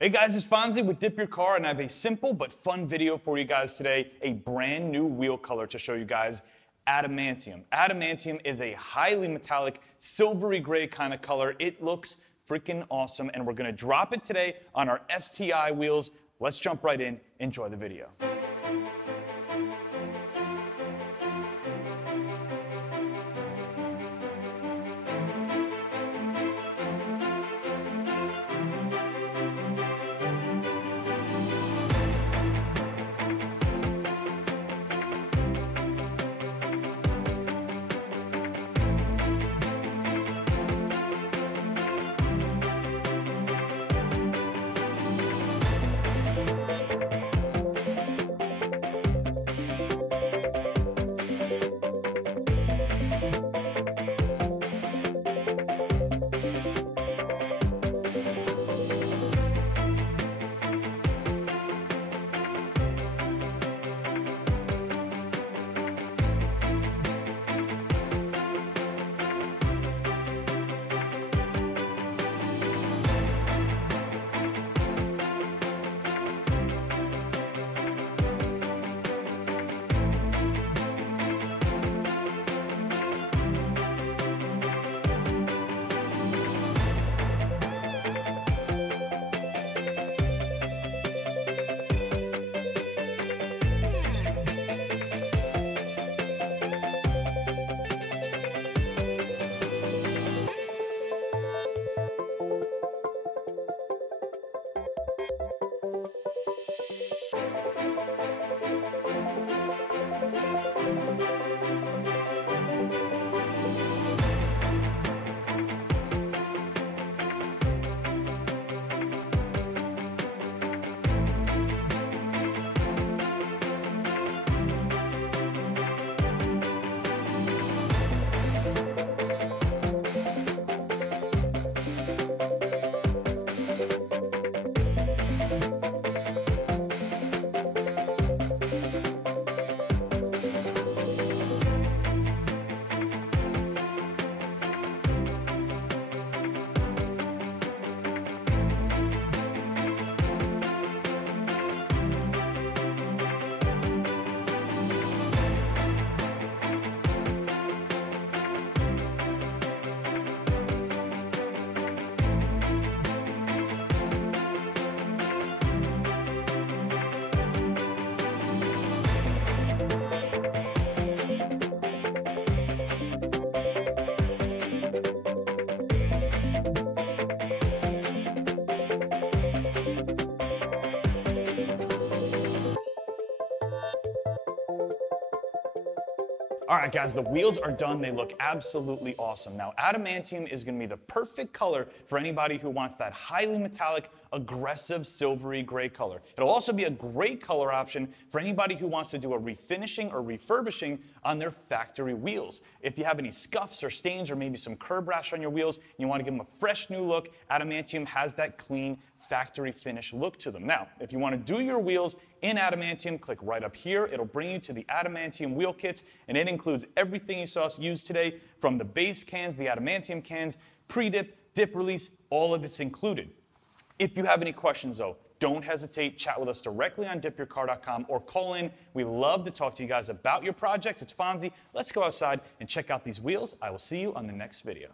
Hey guys, it's Fonzie with Dip Your Car, and I have a simple but fun video for you guys today, a brand new wheel color to show you guys, Adamantium. Adamantium is a highly metallic, silvery gray kind of color. It looks freaking awesome, and we're gonna drop it today on our STI wheels. Let's jump right in, enjoy the video. All right, guys, the wheels are done. They look absolutely awesome. Now, Adamantium is gonna be the perfect color for anybody who wants that highly metallic, aggressive, silvery gray color. It'll also be a great color option for anybody who wants to do a refinishing or refurbishing on their factory wheels. If you have any scuffs or stains or maybe some curb rash on your wheels, and you wanna give them a fresh new look, Adamantium has that clean factory finish look to them. Now, if you wanna do your wheels in Adamantium, click right up here. It'll bring you to the Adamantium wheel kits, and it includes everything you saw us use today, from the base cans, the Adamantium cans, pre-dip, dip release, all of it's included. If you have any questions though, don't hesitate, chat with us directly on DipYourCar.com or call in. We love to talk to you guys about your projects. It's Fonzie. Let's go outside and check out these wheels. I will see you on the next video.